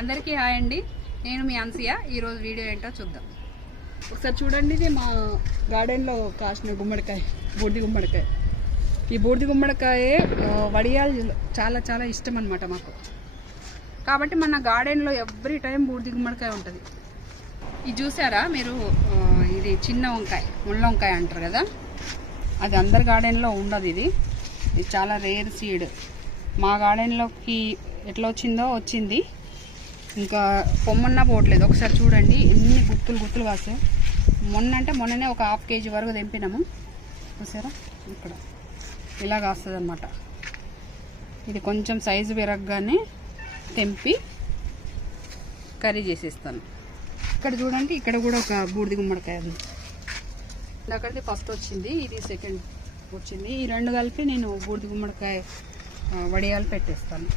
అందరికీ హాయ్ అండి. నేను మీ అన్సియా ఈరోజు వీడియో ఏంటో చూద్దాం. ఒకసారి చూడండి ఇది మా గార్డెన్లో కాసిన గుమ్మడికాయ బూడిది గుమ్మడికాయ. ఈ బూడిది గుమ్మడికాయ వడియాలు చాలా చాలా ఇష్టం అనమాట మాకు. కాబట్టి మన గార్డెన్లో ఎవ్రీ టైం బూడిది గుమ్మడికాయ ఉంటుంది. ఇది చూసారా మీరు? ఇది చిన్న వంకాయ ముళ్ళ వంకాయ అంటారు కదా? అది అందరి గార్డెన్లో ఉండదు ఇది. ఇది చాలా రేర్ సీడ్. మా గార్డెన్లోకి ఎట్లా వచ్చిందో వచ్చింది. ఇంకా పొమ్మన్నా పోవట్లేదు. ఒకసారి చూడండి ఎన్ని గుత్తులు గుత్తులు కాస్తాయి. మొన్న అంటే మొన్ననే ఒక హాఫ్ కేజీ వరకు తెంపినాము. చూసారా? ఇక్కడ. ఇలా కాస్తుంది అనమాట ఇది కొంచెం సైజు పెరగగానే తెంపి కర్రీ చేసేస్తాను. ఇక్కడ చూడండి ఇక్కడ కూడా ఒక బూడిది గుమ్మడికాయ ఉంది. అక్కడిది ఫస్ట్ వచ్చింది ఇది సెకండ్ వచ్చింది. ఈ రెండు కలిపి నేను బూడిది గుమ్మడికాయ వడియాలు పెట్టేస్తాను.